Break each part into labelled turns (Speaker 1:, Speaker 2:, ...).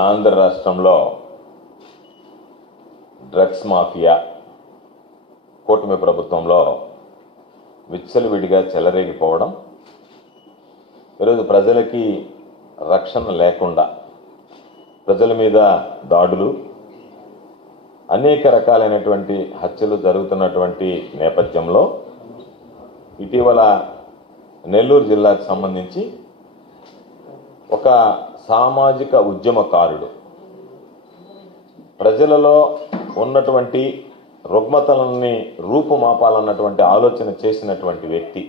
Speaker 1: ఆంధ్ర రాష్ట్రంలో drugs mafia కూటమి ప్రభుత్వంలో విచ్చలవిడిగా చెలరేగిపోవడం ఈరోజు ప్రజలకి రక్షణ లేకుండా ప్రజల మీద దాడులు అనేక రకాలైనటువంటి హత్యలు జరుగుతున్నటువంటి నేపథ్యంలో ఇటీవల నెల్లూరు జిల్లాకు సంబంధించి ఒక సామాజిక ఉద్యమకారుడు. ప్రజలలో ఉన్నటువంటి రుగ్మతలని రూపుమాపాలన్నటువంటి ఆలోచన చేసినటువంటి వ్యక్తి.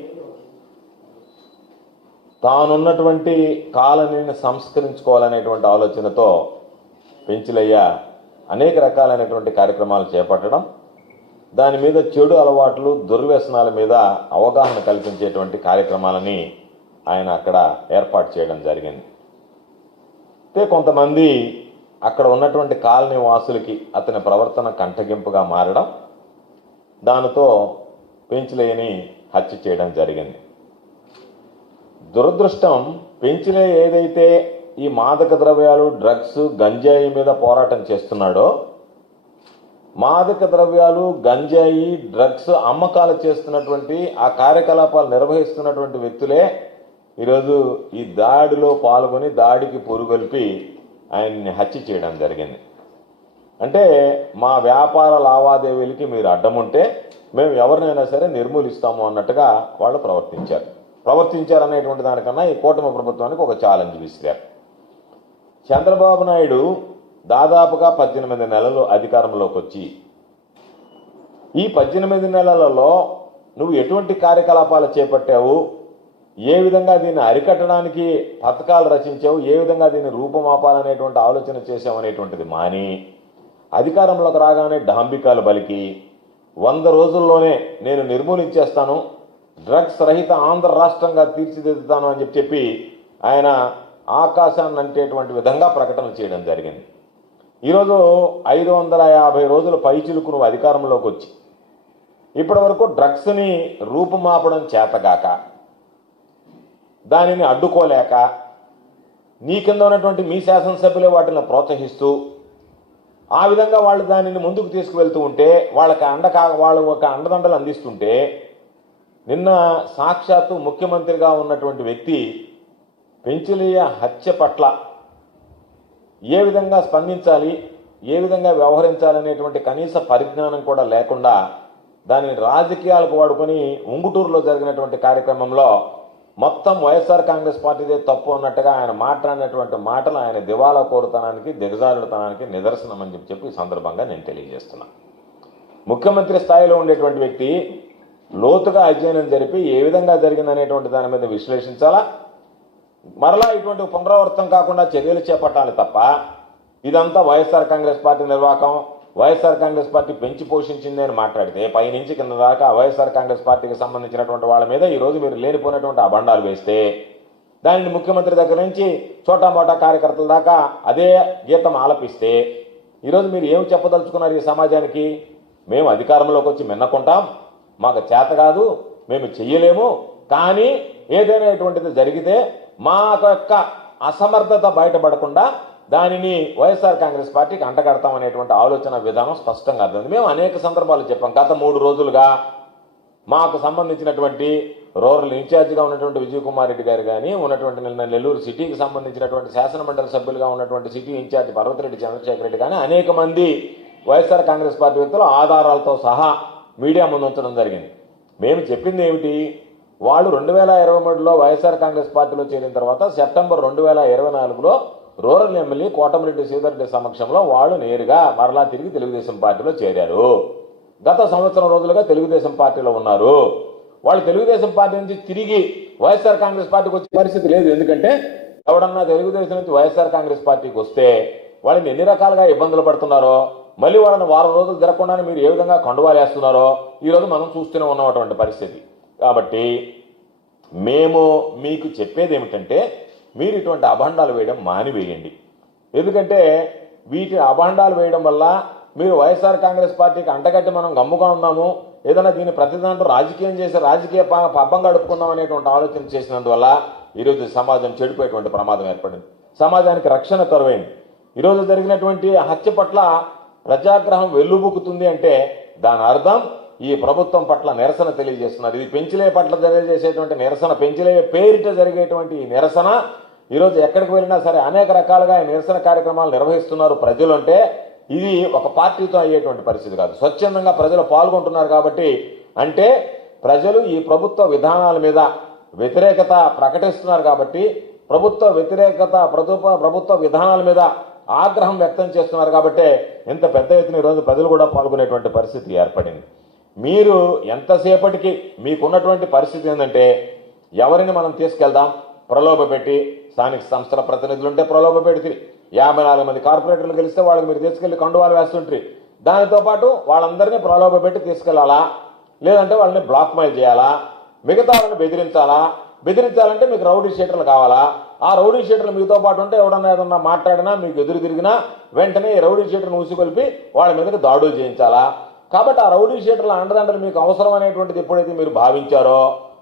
Speaker 1: తానున్నటువంటి కాలనీని సంస్కరించుకోవాలనేటువంటి ఆలోచనతో పెంచిలయ్య అనేక రకాలైనటువంటి కార్యక్రమాలు చేపట్టడం దాని మీద చెడు అలవాట్లు దుర్వ్యసనాల మీద అవగాహన కల్పించేటువంటి కార్యక్రమాలని ఆయన అక్కడ ఏర్పాటు చేయడం జరిగింది. అయితే కొంతమంది అక్కడ ఉన్నటువంటి కాలనీ వాసులకి అతని ప్రవర్తన కంటగింపుగా మారడం దానితో పెంచులేని హత్య చేయడం జరిగింది. దురదృష్టం పెంచిలే ఏదైతే ఈ మాదక ద్రవ్యాలు డ్రగ్స్ గంజాయి మీద పోరాటం చేస్తున్నాడో మాదక ద్రవ్యాలు గంజాయి డ్రగ్స్ అమ్మకాలు చేస్తున్నటువంటి ఆ కార్యకలాపాలు నిర్వహిస్తున్నటువంటి వ్యక్తులే ఈరోజు ఈ దాడిలో పాల్గొని దాడికి పొరుగొల్పి ఆయన్ని హత్య చేయడం జరిగింది. అంటే మా వ్యాపార లావాదేవీలకి మీరు అడ్డముంటే మేము ఎవరినైనా సరే నిర్మూలిస్తాము అన్నట్టుగా వాళ్ళు ప్రవర్తించారు. ప్రవర్తించారు అనేటువంటి దానికన్నా ఈ కూటమి ప్రభుత్వానికి ఒక ఛాలెంజ్ విసిరారు. చంద్రబాబు నాయుడు దాదాపుగా పద్దెనిమిది నెలలు అధికారంలోకి వచ్చి ఈ పద్దెనిమిది నెలలలో నువ్వు ఎటువంటి కార్యకలాపాలు చేపట్టావు? ఏ విధంగా దీన్ని అరికట్టడానికి పథకాలు రచించావు ఏ విధంగా దీన్ని రూపమాపాలనేటువంటి ఆలోచన చేసావు అనేటువంటిది మాని అధికారంలోకి రాగానే డాంబికాలు బలికి వంద రోజుల్లోనే నేను నిర్మూలించేస్తాను డ్రగ్స్ రహిత ఆంధ్ర రాష్ట్రంగా తీర్చిదిద్దుతాను అని చెప్పి చెప్పి ఆయన ఆకాశాన్ని అంటేటువంటి విధంగా ప్రకటన చేయడం జరిగింది. ఈరోజు ఐదు వందల యాభై రోజుల పైచిలుకు నువ్వు అధికారంలోకి వచ్చి ఇప్పటి వరకు డ్రగ్స్ని రూపుమాపడం చేతగాక దానిని అడ్డుకోలేక నీ కింద ఉన్నటువంటి మీ శాసనసభ్యులే వాటిని ప్రోత్సహిస్తూ ఆ విధంగా వాళ్ళు దానిని ముందుకు తీసుకువెళ్తూ ఉంటే వాళ్ళకి అండకా వాళ్ళు ఒక అండదండలు అందిస్తుంటే నిన్న సాక్షాత్తు ముఖ్యమంత్రిగా ఉన్నటువంటి వ్యక్తి పెంచులియ హత్య పట్ల ఏ విధంగా స్పందించాలి ఏ విధంగా వ్యవహరించాలనేటువంటి కనీస పరిజ్ఞానం కూడా లేకుండా దానిని రాజకీయాలకు వాడుకొని ఉంగుటూరులో జరిగినటువంటి కార్యక్రమంలో మొత్తం వైఎస్ఆర్ కాంగ్రెస్ పార్టీదే తప్పు అన్నట్టుగా ఆయన మాట్లాడినటువంటి మాటలు ఆయన దివాలా కోరుతనానికి దిగజారుడుతనానికి నిదర్శనం అని చెప్పి చెప్పి ఈ సందర్భంగా నేను తెలియజేస్తున్నా. ముఖ్యమంత్రి స్థాయిలో ఉండేటువంటి వ్యక్తి లోతుగా అధ్యయనం జరిపి ఏ విధంగా జరిగిందనేటువంటి దాని మీద విశ్లేషించాలా? మరలా ఇటువంటి పునరావృతం కాకుండా చర్యలు చేపట్టాలి తప్ప ఇదంతా వైఎస్ఆర్ కాంగ్రెస్ పార్టీ నిర్వాహకం. వైఎస్ఆర్ కాంగ్రెస్ పార్టీ పెంచి పోషించింది అని మాట్లాడితే పైనుంచి కింద దాకా వైఎస్ఆర్ కాంగ్రెస్ పార్టీకి సంబంధించినటువంటి వాళ్ళ మీద ఈరోజు మీరు లేనిపోయినటువంటి అబండాలు వేస్తే దానిని ముఖ్యమంత్రి దగ్గర నుంచి చోటామోటా కార్యకర్తల దాకా అదే గీతం ఆలపిస్తే ఈరోజు మీరు ఏమి చెప్పదలుచుకున్నారు ఈ సమాజానికి? మేము అధికారంలోకి వచ్చి మిన్నకుంటాం. మాకు చేత కాదు. మేము చెయ్యలేము. కానీ ఏదైనా జరిగితే మా యొక్క అసమర్థత బయటపడకుండా దానిని వైఎస్ఆర్ కాంగ్రెస్ పార్టీకి అంటగడతాం అనేటువంటి ఆలోచన విధానం స్పష్టంగా అర్థమైంది. మేము అనేక సందర్భాలు చెప్పాం. గత మూడు రోజులుగా మాకు సంబంధించినటువంటి రూరల్ ఇన్ఛార్జిగా ఉన్నటువంటి విజయ్ కుమార్ రెడ్డి గారు కానీ ఉన్నటువంటి నిన్న నెల్లూరు సిటీకి సంబంధించినటువంటి శాసనమండలి సభ్యులుగా ఉన్నటువంటి సిటీ ఇన్ఛార్జ్ పర్వతిరెడ్డి చంద్రశేఖర్ రెడ్డి కానీ అనేక మంది వైఎస్ఆర్ కాంగ్రెస్ పార్టీ వ్యక్తులు ఆధారాలతో సహా మీడియా ముందు ఉంచడం జరిగింది. మేము చెప్పింది ఏమిటి? వాళ్ళు రెండు వేల ఇరవై మూడులో వైఎస్ఆర్ కాంగ్రెస్ పార్టీలో చేరిన తర్వాత సెప్టెంబర్ రెండు వేల ఇరవై నాలుగులో రూరల్ ఎమ్మెల్యే కోటమిరెడ్డి శ్రీధర్రెడ్డి సమక్షంలో వాళ్ళు నేరుగా మరలా తిరిగి తెలుగుదేశం పార్టీలో చేరారు. గత సంవత్సరం రోజులుగా తెలుగుదేశం పార్టీలో ఉన్నారు. వాళ్ళు తెలుగుదేశం పార్టీ నుంచి తిరిగి వైఎస్ఆర్ కాంగ్రెస్ పార్టీకి వచ్చే పరిస్థితి లేదు. ఎందుకంటే ఎవడన్నా తెలుగుదేశం నుంచి వైఎస్ఆర్ కాంగ్రెస్ పార్టీకి వస్తే వాళ్ళని ఎన్ని రకాలుగా ఇబ్బందులు పడుతున్నారో మళ్ళీ వాళ్ళని వారం రోజులు జరగకుండానే మీరు ఏ విధంగా కండువాలేస్తున్నారో ఈరోజు మనం చూస్తూనే ఉన్నటువంటి పరిస్థితి. కాబట్టి మేము మీకు చెప్పేది ఏమిటంటే మీరు ఇటువంటి అభాండాలు వేయడం మానివేయండి. ఎందుకంటే వీటి అభాండాలు వేయడం వల్ల మీరు వైఎస్ఆర్ కాంగ్రెస్ పార్టీకి అంటగట్టి మనం గమ్ముగా ఉన్నాము. ఏదైనా దీన్ని ప్రతి దాంట్లో రాజకీయం చేసి రాజకీయ ప- పబ్బం గడుపుకుందాం అనేటువంటి ఆలోచన చేసినందువల్ల ఈరోజు సమాజం చెడిపోయేటువంటి ప్రమాదం ఏర్పడింది. సమాజానికి రక్షణ కరువైంది. ఈరోజు జరిగినటువంటి హత్య పట్ల ప్రజాగ్రహం వెల్లుబుకుతుంది అంటే దాని అర్థం ఈ ప్రభుత్వం పట్ల నిరసన తెలియజేస్తున్నారు. ఇది పెంచిలే పట్ల తెలియజేసేటువంటి నిరసన పెంచిలే పేరిట జరిగేటువంటి ఈ నిరసన ఈరోజు ఎక్కడికి వెళ్ళినా సరే అనేక రకాలుగా నిరసన కార్యక్రమాలు నిర్వహిస్తున్నారు ప్రజలు అంటే ఇది ఒక పార్టీతో అయ్యేటువంటి పరిస్థితి కాదు. స్వచ్ఛందంగా ప్రజలు పాల్గొంటున్నారు కాబట్టి అంటే ప్రజలు ఈ ప్రభుత్వ విధానాల మీద వ్యతిరేకత ప్రకటిస్తున్నారు కాబట్టి ప్రభుత్వ వ్యతిరేకత ప్రభుత్వ ప్రభుత్వ విధానాల మీద ఆగ్రహం వ్యక్తం చేస్తున్నారు కాబట్టి ఇంత పెద్ద ఎత్తున ఈరోజు ప్రజలు కూడా పాల్గొనేటువంటి పరిస్థితి ఏర్పడింది. మీరు ఎంతసేపటికి మీకున్నటువంటి పరిస్థితి ఏంటంటే ఎవరిని మనం తీసుకెళ్దాం? ప్రలోభ పెట్టి స్థానిక సంస్థల ప్రతినిధులు ఉంటే ప్రలోభ పెడితే యాభై నాలుగు మంది కార్పొరేటర్లు గెలిస్తే వాళ్ళకి మీరు తీసుకెళ్ళి కండువాలు వేస్తుంటారు. దానితో పాటు వాళ్ళందరినీ ప్రలోభ పెట్టి తీసుకెళ్ళాలా? లేదంటే వాళ్ళని బ్లాక్ మెయిల్ చేయాలా? మిగతా వాళ్ళని బెదిరించాలా? బెదిరించాలంటే మీకు రౌడీ షీటర్లు కావాలా? ఆ రౌడీ షీటర్లు మీతో పాటు ఉంటే ఎవడన్నా ఏదన్నా మాట్లాడినా మీకు ఎదురు తిరిగినా వెంటనే ఈ రౌడీ షీటర్ను ఊసికొలిపి వాళ్ళ మీదకి దాడులు చేయించాలా? కాబట్టి ఆ రౌడీ షీటర్ల అండదండలు మీకు అవసరం అనేటువంటిది ఎప్పుడైతే మీరు భావించారో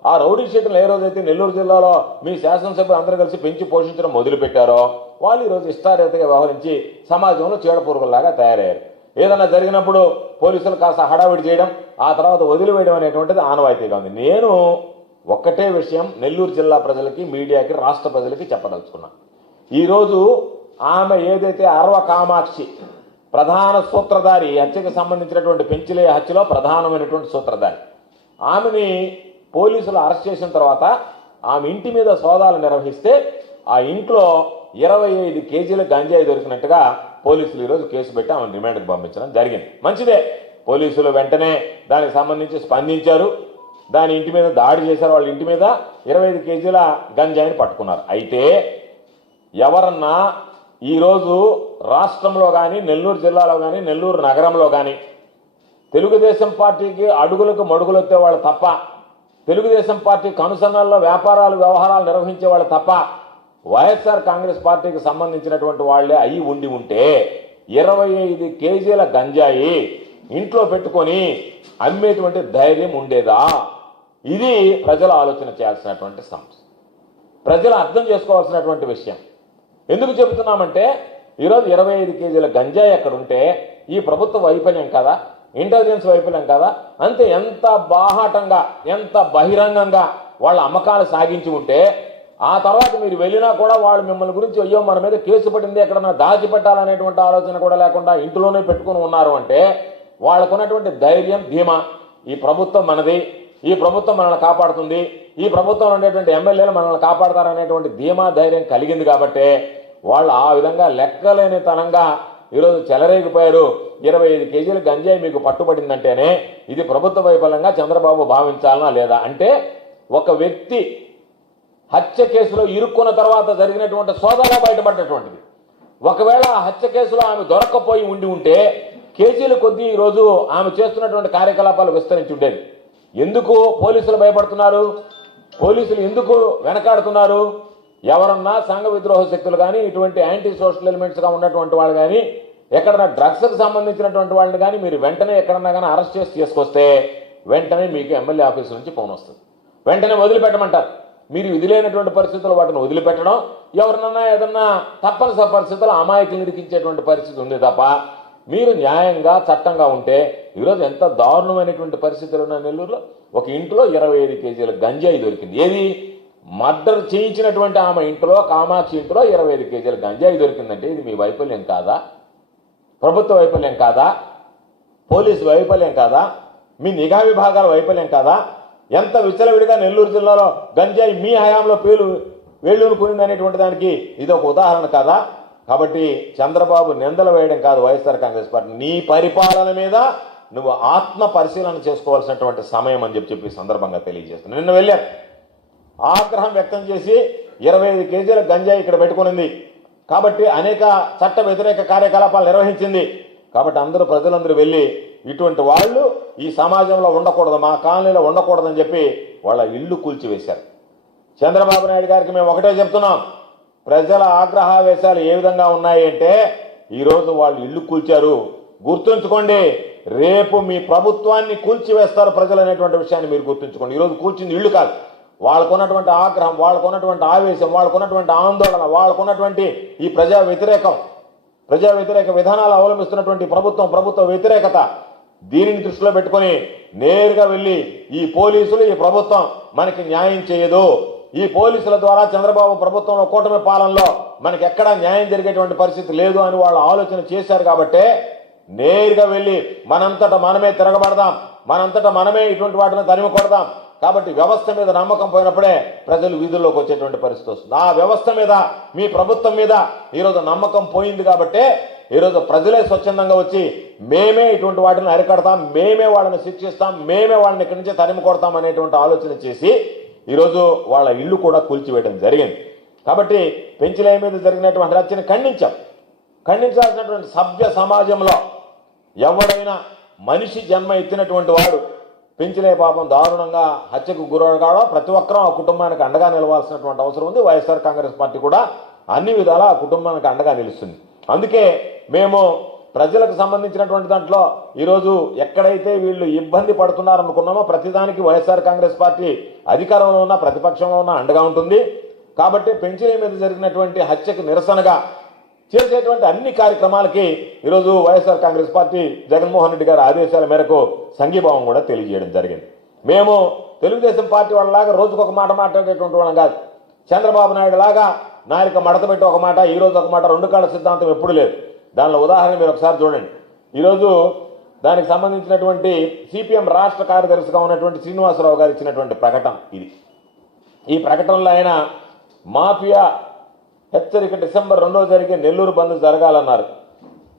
Speaker 1: ఆ రౌడీ షీటర్లు ఏ రోజైతే నెల్లూరు జిల్లాలో మీ శాసనసభ్యులు అందరూ కలిసి పెంచి పోషించడం మొదలుపెట్టారో వాళ్ళు ఈరోజు ఇష్టారీతగా వ్యవహరించి సమాజంలో చీడపురుగుల్లాగా తయారయ్యారు. ఏదైనా జరిగినప్పుడు పోలీసులు కాస్త హడావిడి చేయడం ఆ తర్వాత వదిలివేయడం అనేటువంటిది ఆనవాయితీగా ఉంది. నేను ఒక్కటే విషయం నెల్లూరు జిల్లా ప్రజలకి మీడియాకి రాష్ట్ర ప్రజలకి చెప్పదలుచుకున్నా. ఈరోజు ఆమె ఏదైతే అరవ కామాక్షి ప్రధాన సూత్రధారి హత్యకు సంబంధించినటువంటి పెంచిలే హత్యలో ప్రధానమైనటువంటి సూత్రధారి. ఆమెని పోలీసులు అరెస్ట్ చేసిన తర్వాత ఆమె ఇంటి మీద సోదాలు నిర్వహిస్తే ఆ ఇంట్లో ఇరవై ఐదు కేజీల గంజాయి దొరికినట్టుగా పోలీసులు ఈరోజు కేసు పెట్టి ఆమెను రిమాండ్కి పంపించడం జరిగింది. మంచిదే. పోలీసులు వెంటనే దానికి సంబంధించి స్పందించారు. దాని ఇంటి మీద దాడి చేశారు. వాళ్ళ ఇంటి మీద ఇరవై ఐదు కేజీల గంజాయిని పట్టుకున్నారు. అయితే ఎవరన్నా ఈరోజు రాష్ట్రంలో కానీ నెల్లూరు జిల్లాలో కానీ నెల్లూరు నగరంలో కానీ తెలుగుదేశం పార్టీకి అడుగులకు మడుగులొత్తే వాళ్ళు తప్ప తెలుగుదేశం పార్టీ కనుసన్నల్లో వ్యాపారాలు వ్యవహారాలు నిర్వహించే వాళ్ళు తప్ప వైఎస్ఆర్ కాంగ్రెస్ పార్టీకి సంబంధించినటువంటి వాళ్ళే అయి ఉండి ఉంటే ఇరవై ఐదు కేజీల గంజాయి ఇంట్లో పెట్టుకొని అమ్మేటువంటి ధైర్యం ఉండేదా? ఇది ప్రజలు ఆలోచన చేయాల్సినటువంటి సమస్య. ప్రజలు అర్థం చేసుకోవాల్సినటువంటి విషయం. ఎందుకు చెబుతున్నామంటే ఈరోజు ఇరవై ఐదు కేజీల గంజాయి అక్కడ ఉంటే ఈ ప్రభుత్వ వైఫల్యం కదా? ఇంటెలిజెన్స్ వైఫల్యం కదా? అంతే ఎంత బాహాటంగా ఎంత బహిరంగంగా వాళ్ళ అమ్మకాలు సాగించి ఉంటే ఆ తర్వాత మీరు వెళ్ళినా కూడా వాళ్ళు మిమ్మల్ని గురించి అయ్యో మన మీద కేసు పడింది ఎక్కడన్నా దాచిపెట్టాలనేటువంటి ఆలోచన కూడా లేకుండా ఇంట్లోనే పెట్టుకుని ఉన్నారు అంటే వాళ్ళకున్నటువంటి ధైర్యం ధీమా. ఈ ప్రభుత్వం మనది ఈ ప్రభుత్వం మనల్ని కాపాడుతుంది ఈ ప్రభుత్వం ఉండేటువంటి ఎమ్మెల్యేలు మనల్ని కాపాడతారనేటువంటి ధీమా ధైర్యం కలిగింది కాబట్టే వాళ్ళు ఆ విధంగా లెక్కలేనితనంగా ఈరోజు చెలరేగిపోయారు ఇరవై ఐదు కేజీల గంజాయి మీకు పట్టుబడిందంటేనే ఇది ప్రభుత్వ వైఫల్యంగా చంద్రబాబు భావించాలనా లేదా? అంటే ఒక వ్యక్తి హత్య కేసులో ఇరుక్కున్న తర్వాత జరిగినటువంటి సోదాగా బయటపడ్డటువంటిది. ఒకవేళ ఆ హత్య కేసులో ఆమె దొరక్కపోయి ఉండి ఉంటే కేజీల కొద్దీ ఈరోజు ఆమె చేస్తున్నటువంటి కార్యకలాపాలు విస్తరించి ఉండేది ఎందుకు పోలీసులు భయపడుతున్నారు? పోలీసులు ఎందుకు వెనకాడుతున్నారు? ఎవరన్నా సంఘ విద్రోహ శక్తులు కానీ ఇటువంటి యాంటీ సోషల్ ఎలిమెంట్స్గా ఉన్నటువంటి వాళ్ళు కానీ ఎక్కడన్నా డ్రగ్స్కి సంబంధించినటువంటి వాళ్ళని కానీ మీరు వెంటనే ఎక్కడన్నా కానీ అరెస్ట్ చేసి తీసుకొస్తే వెంటనే మీకు ఎమ్మెల్యే ఆఫీస్ నుంచి ఫోన్ వస్తుంది. వెంటనే వదిలిపెట్టమంటారు. మీరు విధులైనటువంటి పరిస్థితులు వాటిని వదిలిపెట్టడం ఎవరినన్నా ఏదన్నా తప్పనిసరి పరిస్థితులు అమాయకులు ఇరికించేటువంటి పరిస్థితి ఉంది తప్ప మీరు న్యాయంగా చట్టంగా ఉంటే ఈరోజు ఎంత దారుణమైనటువంటి పరిస్థితులు ఉన్న నెల్లూరులో? ఒక ఇంట్లో ఇరవై ఐదు కేజీల గంజాయి దొరికింది. ఏది? మర్డర్ చేయించినటువంటి ఆమె ఇంట్లో కామాక్షి ఇంట్లో ఇరవై ఐదు కేజీల గంజాయి దొరికిందంటే ఇది మీ వైఫల్యం కాదా? ప్రభుత్వ వైఫల్యం కాదా? పోలీసు వైఫల్యం కాదా? మీ నిఘా విభాగాల వైఫల్యం కాదా? ఎంత విచ్చలవిడిగా నెల్లూరు జిల్లాలో గంజాయి మీ హయాంలో పేలు వేళ్ళూరు అనేటువంటి దానికి ఇది ఒక ఉదాహరణ కాదా? కాబట్టి చంద్రబాబు నిందలు వేయడం కాదు వైఎస్ఆర్ కాంగ్రెస్ పార్టీ. నీ పరిపాలన మీద నువ్వు ఆత్మ పరిశీలన చేసుకోవాల్సినటువంటి సమయం అని చెప్పి చెప్పి సందర్భంగా తెలియజేస్తున్నాను. నిన్న వెళ్ళాను. ఆగ్రహం వ్యక్తం చేసి ఇరవై ఐదు కేజీల గంజాయి ఇక్కడ పెట్టుకునింది. కాబట్టి అనేక చట్ట వ్యతిరేక కార్యకలాపాలు నిర్వహించింది. కాబట్టి అందరూ ప్రజలందరూ వెళ్ళి ఇటువంటి వాళ్ళు ఈ సమాజంలో ఉండకూడదు మా కాలనీలో ఉండకూడదని చెప్పి వాళ్ళ ఇల్లు కూల్చివేశారు. చంద్రబాబు నాయుడు గారికి మేము ఒకటే చెప్తున్నాం ప్రజల ఆగ్రహావేశాలు ఏ విధంగా ఉన్నాయి అంటే ఈరోజు వాళ్ళు ఇల్లు కూల్చారు. గుర్తుంచుకోండి రేపు మీ ప్రభుత్వాన్ని కూల్చివేస్తారు ప్రజలు అనేటువంటి విషయాన్ని మీరు గుర్తుంచుకోండి. ఈరోజు కూల్చింది ఇల్లు కాదు. వాళ్ళకున్నటువంటి ఆగ్రహం వాళ్ళకున్నటువంటి ఆవేశం వాళ్ళకున్నటువంటి ఆందోళన వాళ్ళకున్నటువంటి ఈ ప్రజా వ్యతిరేకం ప్రజా వ్యతిరేక విధానాలు అవలంబిస్తున్నటువంటి ప్రభుత్వం ప్రభుత్వ వ్యతిరేకత దీనిని దృష్టిలో పెట్టుకొని నేరుగా వెళ్ళి ఈ పోలీసులు ఈ ప్రభుత్వం మనకి న్యాయం చేయదు. ఈ పోలీసుల ద్వారా చంద్రబాబు ప్రభుత్వంలో కూటమి పాలనలో మనకి ఎక్కడా న్యాయం జరిగేటువంటి పరిస్థితి లేదు అని వాళ్ళు ఆలోచన చేశారు కాబట్టే నేరుగా వెళ్ళి మనంతట మనమే తిరగబడదాం మనంతట మనమే ఇటువంటి వాటిని తరిమి కొడదాం కాబట్టి వ్యవస్థ మీద నమ్మకం పోయినప్పుడే ప్రజలు వీధుల్లోకి వచ్చేటువంటి పరిస్థితి వస్తుంది. ఆ వ్యవస్థ మీద మీ ప్రభుత్వం మీద ఈరోజు నమ్మకం పోయింది కాబట్టే ఈరోజు ప్రజలే స్వచ్ఛందంగా వచ్చి మేమే ఇటువంటి వాటిని అరికడతాం మేమే వాళ్ళని శిక్షిస్తాం మేమే వాళ్ళని ఇక్కడి నుంచి తరిమి కొడతాం అనేటువంటి ఆలోచన చేసి ఈరోజు వాళ్ళ ఇల్లు కూడా కూల్చివేయడం జరిగింది. కాబట్టి పెంచిలే మీద జరిగినటువంటి రచ్చని ఖండించాం. ఖండించాల్సినటువంటి సభ్య సమాజంలో ఎవడైనా మనిషి జన్మ ఎత్తినటువంటి వాడు పెంచలే పాపం దారుణంగా హత్యకు గురవగాడో ప్రతి ఒక్కరూ ఆ కుటుంబానికి అండగా నిలవాల్సినటువంటి అవసరం ఉంది. వైఎస్ఆర్ కాంగ్రెస్ పార్టీ కూడా అన్ని విధాలా ఆ కుటుంబానికి అండగా నిలుస్తుంది. అందుకే మేము ప్రజలకు సంబంధించినటువంటి దాంట్లో ఈరోజు ఎక్కడైతే వీళ్ళు ఇబ్బంది పడుతున్నారనుకున్నామో ప్రతిదానికి వైఎస్ఆర్ కాంగ్రెస్ పార్టీ అధికారంలో ఉన్న ప్రతిపక్షంలో ఉన్న అండగా ఉంటుంది. కాబట్టి పెంచిలే మీద జరిగినటువంటి హత్యకు నిరసనగా చేసేటువంటి అన్ని కార్యక్రమాలకి ఈరోజు వైఎస్ఆర్ కాంగ్రెస్ పార్టీ జగన్మోహన్ రెడ్డి గారి ఆదేశాల మేరకు సంఘీభావం కూడా తెలియజేయడం జరిగింది. మేము తెలుగుదేశం పార్టీ వాళ్ళలాగా రోజుకు ఒక మాట మాట్లాడేటువంటి వాళ్ళం కాదు. చంద్రబాబు నాయుడు లాగా నాయక మడత పెట్టి ఒక మాట ఈ రోజు ఒక మాట రెండు కాళ్ళ సిద్ధాంతం ఎప్పుడు లేదు. దానిలో ఉదాహరణ మీరు ఒకసారి చూడండి. ఈరోజు దానికి సంబంధించినటువంటి సిపిఎం రాష్ట్ర కార్యదర్శిగా ఉన్నటువంటి శ్రీనివాసరావు గారు ఇచ్చినటువంటి ప్రకటన ఇది. ఈ ప్రకటనలో ఆయన మాఫియా హెచ్చరిక డిసెంబర్ రెండో జరిగే నెల్లూరు బంద్ జరగాలన్నారు.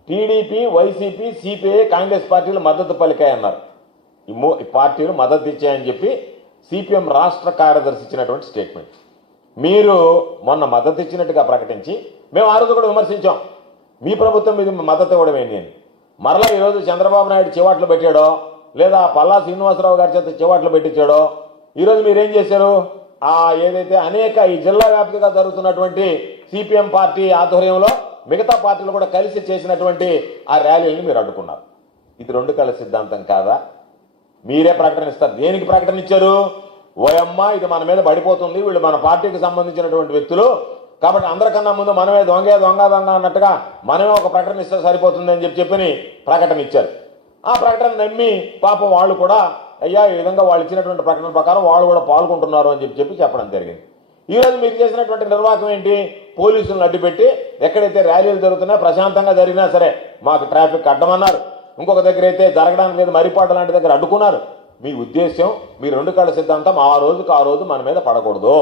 Speaker 1: టీడీపీ వైసీపీ సిపిఐ కాంగ్రెస్ పార్టీలు మద్దతు పలికాయన్నారు. ఈ మూ ఈ పార్టీలు మద్దతు ఇచ్చాయని చెప్పి సిపిఎం రాష్ట్ర కార్యదర్శి ఇచ్చినటువంటి స్టేట్మెంట్. మీరు మొన్న మద్దతు ఇచ్చినట్టుగా ప్రకటించి మేము ఆ రోజు కూడా విమర్శించాం. మీ ప్రభుత్వం మీద మద్దతు ఇవ్వడం ఏంటి అని. మరలా ఈరోజు చంద్రబాబు నాయుడు చివాట్లు పెట్టాడో లేదా పల్లా శ్రీనివాసరావు గారి చేత చివాట్లు పెట్టించాడో ఈరోజు మీరేం చేశారు? ఆ ఏదైతే అనేక ఈ జిల్లా వ్యాప్తిగా జరుగుతున్నటువంటి సిపిఎం పార్టీ ఆధ్వర్యంలో మిగతా పార్టీలు కూడా కలిసి చేసినటువంటి ఆ ర్యాలీలను మీరు అడ్డుకున్నారు. ఇది రెండు కళ్ళ సిద్ధాంతం కాదా? మీరే ప్రకటన ఇస్తారు. దేనికి ప్రకటన ఇచ్చారు? ఓయమ్మ ఇది మన మీద పడిపోతుంది. వీళ్ళు మన పార్టీకి సంబంధించినటువంటి వ్యక్తులు. కాబట్టి అందరికన్నా ముందు మనమే దొంగే దొంగ దొంగ అన్నట్టుగా మనమే ఒక ప్రకటన ఇస్తే సరిపోతుంది అని చెప్పి చెప్పని ప్రకటన ఇచ్చారు. ఆ ప్రకటన నమ్మి పాపం వాళ్ళు కూడా అయ్యా ఈ విధంగా వాళ్ళు ఇచ్చినటువంటి ప్రకటన ప్రకారం వాళ్ళు కూడా పాల్గొంటున్నారు అని చెప్పి చెప్పి చెప్పడం జరిగింది. ఈ రోజు మీరు చేసినటువంటి నిర్వాహకం ఏంటి? పోలీసులను అడ్డుపెట్టి ఎక్కడైతే ర్యాలీలు జరుగుతున్నా ప్రశాంతంగా జరిగినా సరే మాకు ట్రాఫిక్ అడ్డమన్నారు. ఇంకొక దగ్గర అయితే జరగడానికి లేదు మరిపాట లాంటి దగ్గర అడ్డుకున్నారు. మీ ఉద్దేశం మీ రెండు కళ్ళ సిద్ధాంతం ఆ రోజుకి ఆ రోజు మన మీద పడకూడదు.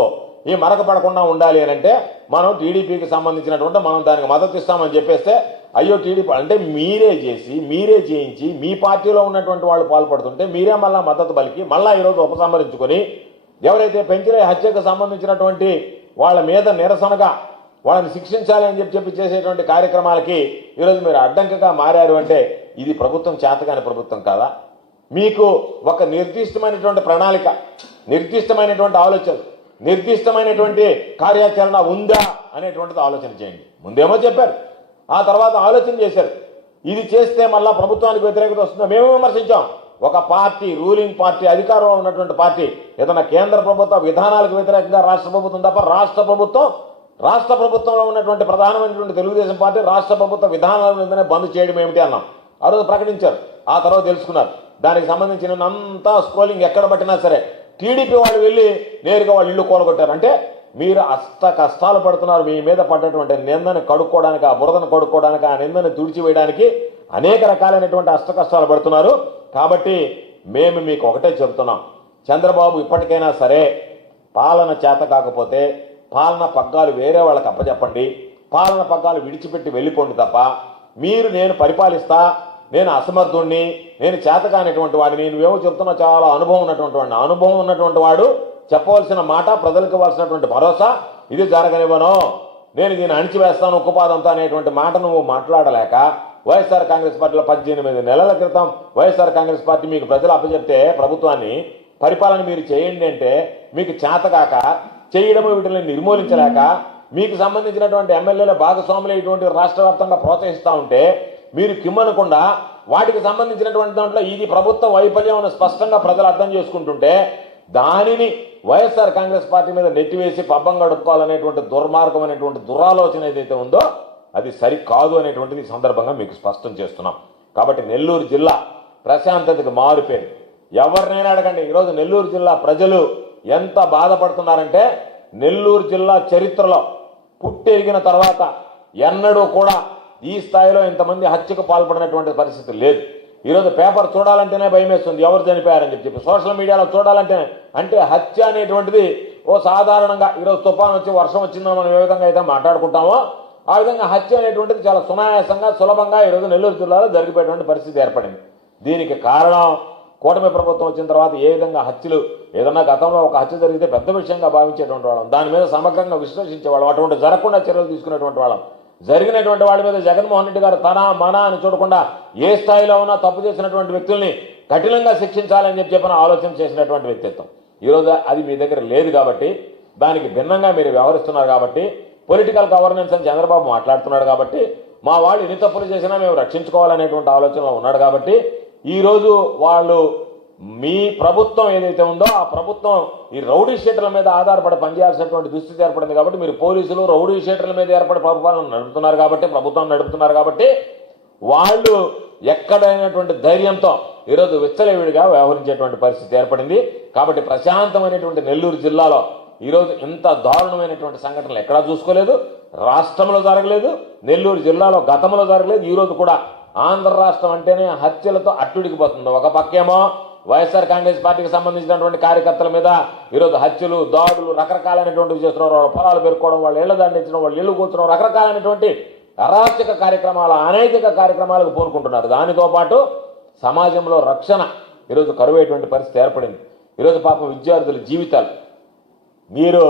Speaker 1: ఈ మరక పడకుండా ఉండాలి అని అంటే మనం టీడీపీకి సంబంధించినటువంటి మనం దానికి మద్దతు ఇస్తామని చెప్పేస్తే అయ్యో టీడీపీ అంటే మీరే చేసి మీరే చేయించి మీ పార్టీలో ఉన్నటువంటి వాళ్ళు పాల్పడుతుంటే మీరే మళ్ళీ మద్దతు పలికి మళ్ళీ ఈరోజు ఉపసంహరించుకొని ఎవరైతే పెంకిరే హత్యకు సంబంధించినటువంటి వాళ్ళ మీద నిరసనగా వాళ్ళని శిక్షించాలి అని చెప్పి చెప్పి చేసేటువంటి కార్యక్రమాలకి ఈరోజు మీరు అడ్డంకగా మారారు అంటే ఇది ప్రభుత్వం చేతకాని ప్రభుత్వం కాదా? మీకు ఒక నిర్దిష్టమైనటువంటి ప్రణాళిక నిర్దిష్టమైనటువంటి ఆలోచన నిర్దిష్టమైనటువంటి కార్యాచరణ ఉందా అనేటువంటిది ఆలోచన చేయండి. ముందేమో చెప్పారు. ఆ తర్వాత ఆలోచన చేశారు. ఇది చేస్తే మళ్ళా ప్రభుత్వానికి వ్యతిరేకత వస్తుందో మేము విమర్శించాం? ఒక పార్టీ రూలింగ్ పార్టీ అధికారంలో ఉన్నటువంటి పార్టీ ఏదైనా కేంద్ర ప్రభుత్వ విధానాలకు వ్యతిరేకంగా రాష్ట్ర ప్రభుత్వం తప్ప రాష్ట్ర ప్రభుత్వం రాష్ట్ర ప్రభుత్వంలో ఉన్నటువంటి ప్రధానమైనటువంటి తెలుగుదేశం పార్టీ రాష్ట్ర ప్రభుత్వ విధానాల మీదనే బంద్ చేయడం ఏమిటి అన్నాం. ఆ రోజు ప్రకటించారు. ఆ తర్వాత తెలుసుకున్నారు. దానికి సంబంధించిన అంతా స్క్రోలింగ్ ఎక్కడ పట్టినా సరే టీడీపీ వాళ్ళు వెళ్ళి నేరుగా వాళ్ళు ఇల్లు కూలగొట్టారు. అంటే మీరు అష్ట కష్టాలు పడుతున్నారు. మీ మీద పడ్డటువంటి నిందని కడుక్కోవడానికి ఆ బురదను కడుక్కోవడానికి ఆ నిందని తుడిచివేయడానికి అనేక రకాలైనటువంటి అష్ట కష్టాలు పడుతున్నారు. కాబట్టి మేము మీకు ఒకటే చెబుతున్నాం. చంద్రబాబు ఇప్పటికైనా సరే పాలన చేత కాకపోతే పాలన పగ్గాలు వేరే వాళ్ళకి అప్పచెప్పండి పాలన పగ్గాలు విడిచిపెట్టి వెళ్ళిపోండి తప్ప మీరు నేను పరిపాలిస్తా నేను అసమర్థుణ్ణి నేను చేతకానిటువంటి వాడిని నువ్వేమో చెప్తున్నా చాలా అనుభవం ఉన్నటువంటి వాడిని. అనుభవం ఉన్నటువంటి వాడు చెప్పవలసిన మాట ప్రజలకు ఇవ్వాల్సినటువంటి భరోసా ఇది జరగనివ్వను. నేను దీన్ని అణిచివేస్తాను ఉక్కుపాదంతో అనేటువంటి మాట నువ్వు మాట్లాడలేక వైఎస్ఆర్ కాంగ్రెస్ పార్టీలో పద్దెనిమిది నెలల క్రితం వైఎస్ఆర్ కాంగ్రెస్ పార్టీ మీకు ప్రజలు అప్పచెప్తే ప్రభుత్వాన్ని పరిపాలన మీరు చేయండి అంటే మీకు చేతకాక చేయడం వీటిని నిర్మూలించలేక మీకు సంబంధించినటువంటి ఎమ్మెల్యేల భాగస్వాములు ఇటువంటి రాష్ట్ర వ్యాప్తంగా ప్రోత్సహిస్తూ ఉంటే మీరు కిమ్మనకుండా వాటికి సంబంధించినటువంటి దాంట్లో ఇది ప్రభుత్వ వైఫల్యం అని స్పష్టంగా ప్రజలు అర్థం చేసుకుంటుంటే దానిని వైఎస్ఆర్ కాంగ్రెస్ పార్టీ మీద నెట్టివేసి పబ్బం గడుపుకోవాలనేటువంటి దుర్మార్గమైనటువంటి దురాలోచన ఏదైతే ఉందో అది సరికాదు అనేటువంటిది ఈ సందర్భంగా మీకు స్పష్టం చేస్తున్నాం. కాబట్టి నెల్లూరు జిల్లా ప్రశాంతతకు మారిపోయింది ఎవరినైనా అడగండి ఈరోజు నెల్లూరు జిల్లా ప్రజలు ఎంత బాధపడుతున్నారంటే నెల్లూరు జిల్లా చరిత్రలో పుట్టెరిగిన తర్వాత ఎన్నడూ కూడా ఈ స్థాయిలో ఇంతమంది హత్యకు పాల్పడినటువంటి పరిస్థితి లేదు. ఈరోజు పేపర్ చూడాలంటేనే భయం వేస్తుంది ఎవరు చనిపోయారని చెప్పి సోషల్ మీడియాలో చూడాలంటేనే అంటే హత్య అనేటువంటిది ఓ సాధారణంగా ఈరోజు తుఫాన్ వచ్చి వర్షం వచ్చిందో మనం ఏ విధంగా అయితే మాట్లాడుకుంటామో ఆ విధంగా హత్య అనేటువంటిది చాలా సునాయాసంగా సులభంగా ఈరోజు నెల్లూరు జిల్లాలో జరిగిపోయేటువంటి పరిస్థితి ఏర్పడింది. దీనికి కారణం కూటమి ప్రభుత్వం వచ్చిన తర్వాత ఏ విధంగా హత్యలు ఏదన్నా గతంలో ఒక హత్య జరిగితే పెద్ద విషయంగా భావించేటువంటి వాళ్ళం. దాని మీద సమగ్రంగా విశ్లేషించేవాళ్ళం అటువంటి జరగకుండా చర్యలు తీసుకునేటువంటి వాళ్ళం. జరిగినటువంటి వాళ్ళ మీద జగన్మోహన్ రెడ్డి గారు తన మన అని చూడకుండా ఏ స్థాయిలో ఉన్నా తప్పు చేసినటువంటి వ్యక్తుల్ని కఠినంగా శిక్షించాలని చెప్పి చెప్పిన ఆలోచన చేసినటువంటి వ్యక్తిత్వం. ఈరోజు అది మీ దగ్గర లేదు కాబట్టి దానికి భిన్నంగా మీరు వ్యవహరిస్తున్నారు కాబట్టి పొలిటికల్ గవర్నెన్స్ అని చంద్రబాబు మాట్లాడుతున్నాడు కాబట్టి మా వాళ్ళు ఎన్ని తప్పులు చేసినా మేము రక్షించుకోవాలనేటువంటి ఆలోచనలో ఉన్నాడు కాబట్టి ఈరోజు వాళ్ళు మీ ప్రభుత్వం ఏదైతే ఉందో ఆ ప్రభుత్వం ఈ రౌడీ షీటర్ల మీద ఆధారపడి పనిచేయాల్సినటువంటి దుస్థితి ఏర్పడింది కాబట్టి మీరు పోలీసులు రౌడీ షీటర్ల మీద ఏర్పడి పరిపాలన నడుపుతున్నారు కాబట్టి ప్రభుత్వం నడుపుతున్నారు కాబట్టి వాళ్ళు ఎక్కడైనటువంటి ధైర్యంతో ఈరోజు విచ్చలవిడిగా వ్యవహరించేటువంటి పరిస్థితి ఏర్పడింది. కాబట్టి ప్రశాంతమైనటువంటి నెల్లూరు జిల్లాలో ఈరోజు ఇంత దారుణమైనటువంటి సంఘటనలు ఎక్కడా చూసుకోలేదు రాష్ట్రంలో జరగలేదు నెల్లూరు జిల్లాలో గతంలో జరగలేదు ఈరోజు కూడా ఆంధ్ర రాష్ట్రం అంటేనే హత్యలతో అట్టుడికిపోతుంది. ఒక పక్కేమో వైఎస్ఆర్ కాంగ్రెస్ పార్టీకి సంబంధించినటువంటి కార్యకర్తల మీద ఈరోజు హత్యలు దాడులు రకరకాలైనటువంటివి చేస్తున్నారు. వాళ్ళ పొలాలు పెరుకోవడం వాళ్ళు ఇళ్ళ దండించడం వాళ్ళు ఇళ్ళు కూర్చడం రకరకాలైనటువంటి అరాచక కార్యక్రమాలు అనైతిక కార్యక్రమాలకు పూనుకుంటున్నారు. దానితో పాటు సమాజంలో రక్షణ ఈరోజు కరువైనటువంటి పరిస్థితి ఏర్పడింది. ఈరోజు పాప విద్యార్థుల జీవితాలు మీరు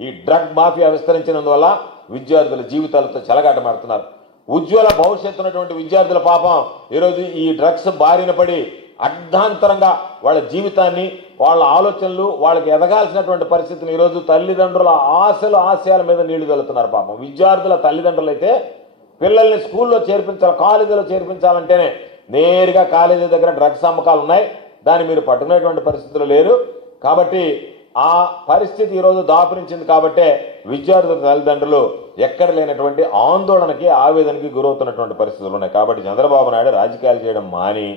Speaker 1: ఈ డ్రగ్ మాఫియా విస్తరించినందువల్ల విద్యార్థుల జీవితాలతో చెలగాటమాడుతున్నారు. ఉజ్వల భవిష్యత్తు ఉన్నటువంటి విద్యార్థుల పాపం. ఈరోజు ఈ డ్రగ్స్ బారిన పడి అర్ధాంతరంగా వాళ్ళ జీవితాన్ని వాళ్ళ ఆలోచనలు వాళ్ళకి ఎదగాల్సినటువంటి పరిస్థితిని ఈరోజు తల్లిదండ్రుల ఆశలు ఆశయాల మీద నీళ్ళు వెళ్తున్నారు పాపం. విద్యార్థుల తల్లిదండ్రులు అయితే పిల్లల్ని స్కూల్లో చేర్పించాలి కాలేజీలో చేర్పించాలంటేనే నేరుగా కాలేజీ దగ్గర డ్రగ్స్ అమ్మకాలు ఉన్నాయి. దాన్ని మీరు పట్టుకునేటువంటి పరిస్థితులు లేరు. కాబట్టి ఆ పరిస్థితి ఈరోజు దాపురించింది కాబట్టే విద్యార్థుల తల్లిదండ్రులు ఎక్కడ లేనటువంటి ఆందోళనకి ఆవేదనకి గురవుతున్నటువంటి పరిస్థితులు ఉన్నాయి. కాబట్టి చంద్రబాబు నాయుడు రాజకీయాలు చేయడం మాని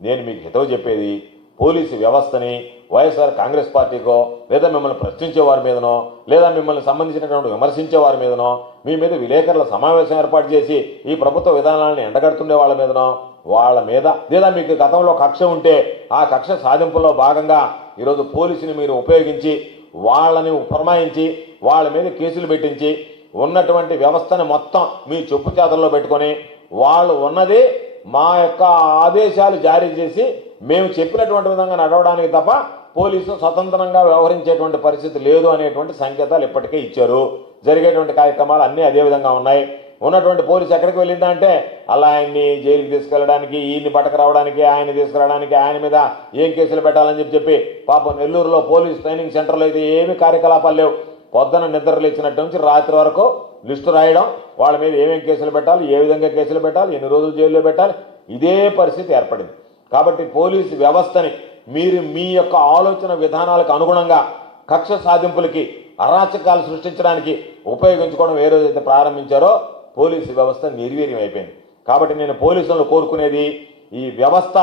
Speaker 1: నేను మీకు హితవు చెప్పేది పోలీసు వ్యవస్థని వైఎస్ఆర్ కాంగ్రెస్ పార్టీకో లేదా మిమ్మల్ని ప్రశ్నించే వారి మీదనో లేదా మిమ్మల్ని సంబంధించినటువంటి విమర్శించే వారి మీదనో మీ మీద విలేకరుల సమావేశం ఏర్పాటు చేసి ఈ ప్రభుత్వ విధానాలను ఎండగడుతుండే వాళ్ళ మీదనో వాళ్ళ మీద లేదా మీకు గతంలో కక్ష ఉంటే ఆ కక్ష సాధింపులో భాగంగా ఈరోజు పోలీసుని మీరు ఉపయోగించి వాళ్ళని పురమాయించి వాళ్ళ మీద కేసులు పెట్టించి ఉన్నటువంటి వ్యవస్థని మొత్తం మీ చెప్పు చేతల్లో పెట్టుకొని వాళ్ళు ఉన్నది మా యొక్క ఆదేశాలు జారీ చేసి మేము చెప్పినటువంటి విధంగా నడవడానికి తప్ప పోలీసు స్వతంత్రంగా వ్యవహరించేటువంటి పరిస్థితి లేదు అనేటువంటి సంకేతాలు ఇప్పటికే ఇచ్చారు. జరిగేటువంటి కార్యక్రమాలు అన్నీ అదే విధంగా ఉన్నాయి. ఉన్నటువంటి పోలీసు ఎక్కడికి వెళ్ళిందా అంటే అలా ఆయన్ని జైలుకి తీసుకెళ్ళడానికి ఈయన్ని పట్టకరావడానికి ఆయన తీసుకురావడానికి ఆయన మీద ఏం కేసులు పెట్టాలని చెప్పి చెప్పి పాపం నెల్లూరులో పోలీస్ ట్రైనింగ్ సెంటర్లో అయితే ఏమి కార్యకలాపాలు లేవు. పొద్దున నిద్రలు ఇచ్చినట్టు నుంచి రాత్రి వరకు లిస్టు రాయడం వాళ్ళ మీద ఏమేం కేసులు పెట్టాలి ఏ విధంగా కేసులు పెట్టాలి ఎన్ని రోజులు జైల్లో పెట్టాలి ఇదే పరిస్థితి ఏర్పడింది. కాబట్టి పోలీసు వ్యవస్థని మీరు మీ యొక్క ఆలోచన విధానాలకు అనుగుణంగా కక్ష సాధింపులకి అరాచకాలు సృష్టించడానికి ఉపయోగించుకోవడం ఏ రోజైతే ప్రారంభించారో పోలీసు వ్యవస్థ నిర్వీర్యం అయిపోయింది కాబట్టి నేను పోలీసులను కోరుకునేది ఈ వ్యవస్థ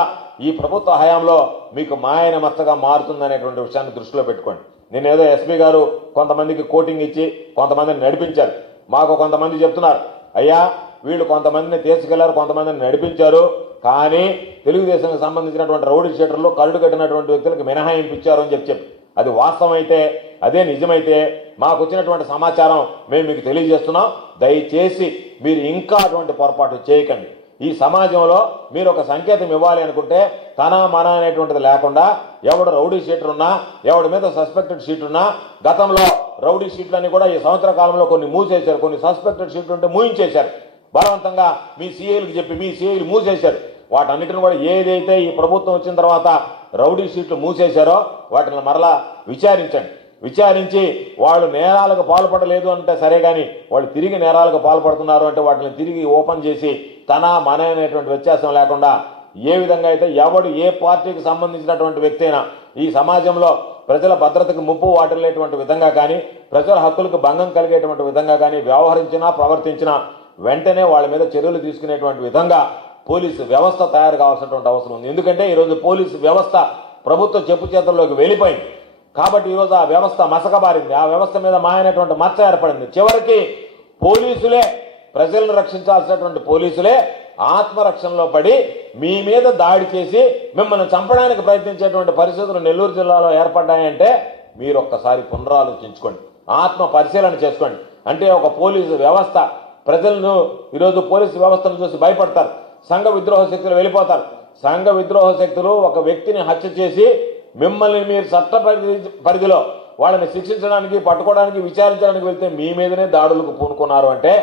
Speaker 1: ఈ ప్రభుత్వ హయాంలో మీకు మాయన మచ్చగా మారుతుందనేటువంటి విషయాన్ని దృష్టిలో పెట్టుకోండి. నేను ఏదో ఎస్పీ గారు కొంతమందికి కోటింగ్ ఇచ్చి కొంతమందిని నడిపించారు. మాకు కొంతమంది చెప్తున్నారు అయ్యా వీళ్ళు కొంతమందిని తీసుకెళ్ళారు కొంతమందిని నడిపించారు కానీ తెలుగుదేశానికి సంబంధించినటువంటి రౌడీ షీటర్లు కళ్ళు కట్టినటువంటి వ్యక్తులకు మినహాయింపు ఇచ్చారు అని చెప్పి చెప్పి. అది వాస్తవం అయితే అదే నిజమైతే మాకు వచ్చినటువంటి సమాచారం మేము మీకు తెలియజేస్తున్నాం. దయచేసి మీరు ఇంకా అటువంటి పొరపాటు చేయకండి. ఈ సమాజంలో మీరు ఒక సంకేతం ఇవ్వాలి అనుకుంటే తన మన అనేటువంటిది లేకుండా ఎవడు రౌడీ షీటర్ ఉన్నా ఎవడి మీద సస్పెక్టెడ్ షీట్ ఉన్నా గతంలో రౌడీ షీట్లన్నీ కూడా ఈ సంవత్సర కాలంలో కొన్ని మూసేశారు. కొన్ని సస్పెక్టెడ్ షీట్లు ఉంటే మూయించేశారు. బలవంతంగా మీ సీఏలకు చెప్పి మీ సీఏలు మూసేశారు. వాటన్నిటిని కూడా ఏదైతే ఈ ప్రభుత్వం వచ్చిన తర్వాత రౌడీ షీట్లు మూసేశారో వాటిని మరలా విచారించండి. విచారించి వాళ్ళు నేరాలకు పాల్పడలేదు అంటే సరే కానీ వాళ్ళు తిరిగి నేరాలకు పాల్పడుతున్నారు అంటే వాటిని తిరిగి ఓపెన్ చేసి తన మన అనేటువంటి వ్యత్యాసం లేకుండా ఏ విధంగా అయితే ఎవడు ఏ పార్టీకి సంబంధించినటువంటి వ్యక్తి అయినా ఈ సమాజంలో ప్రజల భద్రతకు ముప్పు వాటిల్లేటువంటి విధంగా కానీ ప్రజల హక్కులకు భంగం కలిగేటువంటి విధంగా కానీ వ్యవహరించినా ప్రవర్తించినా వెంటనే వాళ్ళ మీద చర్యలు తీసుకునేటువంటి విధంగా పోలీసు వ్యవస్థ తయారు కావాల్సినటువంటి అవసరం ఉంది. ఎందుకంటే ఈరోజు పోలీసు వ్యవస్థ ప్రభుత్వ చెప్పు చేతుల్లోకి వెళ్ళిపోయింది. కాబట్టి ఈరోజు ఆ వ్యవస్థ మసకబారింది. ఆ వ్యవస్థ మీద మాయనటువంటి మచ్చ ఏర్పడింది. చివరికి పోలీసులే ప్రజలను రక్షించాల్సినటువంటి పోలీసులే ఆత్మరక్షణలో పడి మీ మీద దాడి చేసి మిమ్మల్ని చంపడానికి ప్రయత్నించేటువంటి పరిస్థితులు నెల్లూరు జిల్లాలో ఏర్పడ్డాయంటే మీరు ఒక్కసారి పునరాలోచించుకోండి. ఆత్మ పరిశీలన చేసుకోండి. అంటే ఒక పోలీసు వ్యవస్థ ప్రజలను ఈరోజు పోలీసు వ్యవస్థను చూసి భయపడతారు. సంఘ విద్రోహ శక్తులు వెళ్ళిపోతారు. సంఘ విద్రోహ శక్తులు ఒక వ్యక్తిని హత్య చేసి మిమ్మల్ని మీరు చట్ట పరిధి పరిధిలో వాళ్ళని శిక్షించడానికి పట్టుకోవడానికి విచారించడానికి వెళ్తే మీ మీదనే దాడులకు పూనుకున్నారు అంటే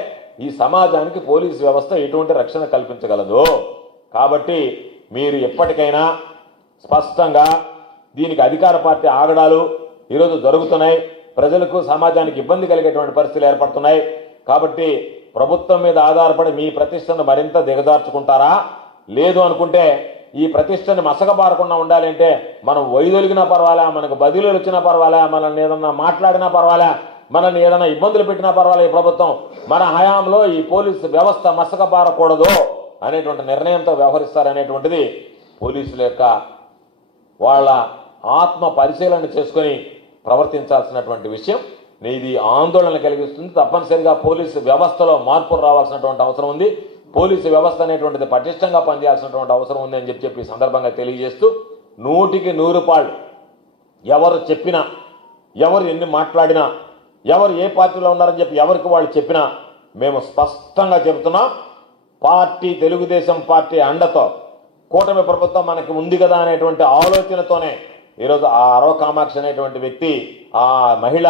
Speaker 1: ఈ సమాజానికి పోలీసు వ్యవస్థ ఎటువంటి రక్షణ కల్పించగలదు. కాబట్టి మీరు ఎప్పటికైనా స్పష్టంగా దీనికి అధికార పార్టీ ఆగడాలు ఈరోజు జరుగుతున్నాయి. ప్రజలకు సమాజానికి ఇబ్బంది కలిగేటువంటి పరిస్థితులు ఏర్పడుతున్నాయి. కాబట్టి ప్రభుత్వం మీద ఆధారపడి మీ ప్రతిష్టను మరింత దిగజార్చుకుంటారా? లేదు అనుకుంటే ఈ ప్రతిష్టని మసకబారకుండా ఉండాలంటే మనం వైదొలిగినా పర్వాలే మనకు బదిలీలు వచ్చినా పర్వాలే మనల్ని ఏదన్నా మాట్లాడినా పర్వాలే మనల్ని ఏదైనా ఇబ్బందులు పెట్టినా పర్వాలే ఈ ప్రభుత్వం. మన హయాంలో ఈ పోలీసు వ్యవస్థ మసకబారకూడదు అనేటువంటి నిర్ణయంతో వ్యవహరిస్తారనేటువంటిది పోలీసుల యొక్క వాళ్ళ ఆత్మ పరిశీలన చేసుకొని ప్రవర్తించాల్సినటువంటి విషయం. ఇది ఆందోళన కలిగిస్తుంది. తప్పనిసరిగా పోలీసు వ్యవస్థలో మార్పులు రావాల్సినటువంటి అవసరం ఉంది. పోలీసు వ్యవస్థ అనేటువంటిది పటిష్టంగా పనిచేయాల్సినటువంటి అవసరం ఉంది అని చెప్పి చెప్పి సందర్భంగా తెలియజేస్తూ నూటికి నూరు పాళ్ళు ఎవరు చెప్పినా ఎవరు ఎన్ని మాట్లాడినా ఎవరు ఏ పార్టీలో ఉన్నారని చెప్పి ఎవరికి వాళ్ళు చెప్పినా మేము స్పష్టంగా చెబుతున్నాం పార్టీ తెలుగుదేశం పార్టీ అండతో కూటమి ప్రభుత్వం మనకి ఉంది కదా అనేటువంటి ఆలోచనతోనే ఈరోజు ఆ అరవ కామాక్షి అనేటువంటి వ్యక్తి ఆ మహిళ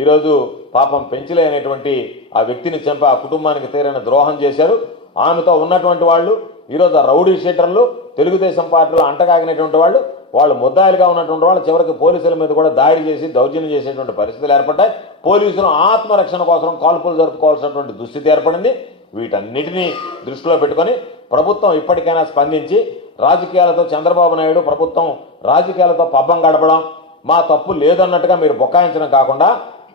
Speaker 1: ఈరోజు పాపం పెంచలే అనేటువంటి ఆ వ్యక్తిని చంపి ఆ కుటుంబానికి తీరైన ద్రోహం చేశారు. ఆమెతో ఉన్నటువంటి వాళ్ళు ఈరోజు రౌడీ షీటర్లు తెలుగుదేశం పార్టీలో అంటగాగినటువంటి వాళ్ళు వాళ్ళు ముద్దాయిలుగా ఉన్నటువంటి వాళ్ళు చివరికి పోలీసుల మీద కూడా దాడి చేసి దౌర్జన్యం చేసేటువంటి పరిస్థితులు ఏర్పడ్డాయి. పోలీసులు ఆత్మరక్షణ కోసం కాల్పులు జరుపుకోవాల్సినటువంటి దుస్థితి ఏర్పడింది. వీటన్నిటినీ దృష్టిలో పెట్టుకొని ప్రభుత్వం ఇప్పటికైనా స్పందించి రాజకీయాలతో చంద్రబాబు నాయుడు ప్రభుత్వం రాజకీయాలతో పబ్బం గడపడం మా తప్పు లేదన్నట్టుగా మీరు బొక్కాయించడం కాకుండా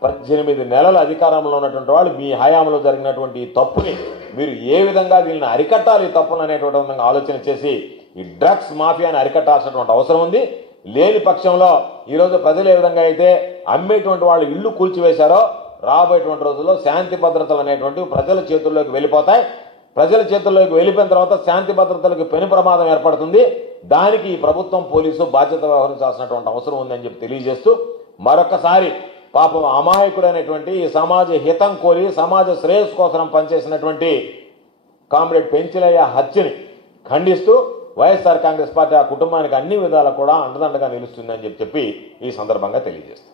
Speaker 1: పద్దెనిమిది నెలల అధికారంలో ఉన్నటువంటి వాళ్ళు మీ హయాంలో జరిగినటువంటి ఈ తప్పుని మీరు ఏ విధంగా దీనిని అరికట్టాలి తప్పులు అనేటువంటి విధంగా ఆలోచన చేసి ఈ డ్రగ్స్ మాఫియాని అరికట్టాల్సినటువంటి అవసరం ఉంది. లేని పక్షంలో ఈరోజు ప్రజలు ఏ విధంగా అయితే అమ్మేటువంటి వాళ్ళు ఇల్లు కూల్చివేశారో రాబోయేటువంటి రోజుల్లో శాంతి భద్రతలు అనేటువంటివి ప్రజల చేతుల్లోకి వెళ్ళిపోతాయి. ప్రజల చేతుల్లోకి వెళ్ళిపోయిన తర్వాత శాంతి భద్రతలకు పెను ప్రమాదం ఏర్పడుతుంది. దానికి ఈ ప్రభుత్వం పోలీసు బాధ్యత వ్యవహరించాల్సినటువంటి అవసరం ఉందని చెప్పి తెలియజేస్తూ మరొకసారి పాపం అమాయకుడైనటువంటి ఈ సమాజ హితం కోరి సమాజ శ్రేయస్సు కోసం పనిచేసినటువంటి కామ్రేడ్ పెంచిలయ్య హత్యని ఖండిస్తూ వైఎస్ఆర్ కాంగ్రెస్ పార్టీ ఆ కుటుంబానికి అన్ని విధాలు కూడా అండదండగా నిలుస్తుందని చెప్పి చెప్పి ఈ సందర్భంగా తెలియజేస్తుంది.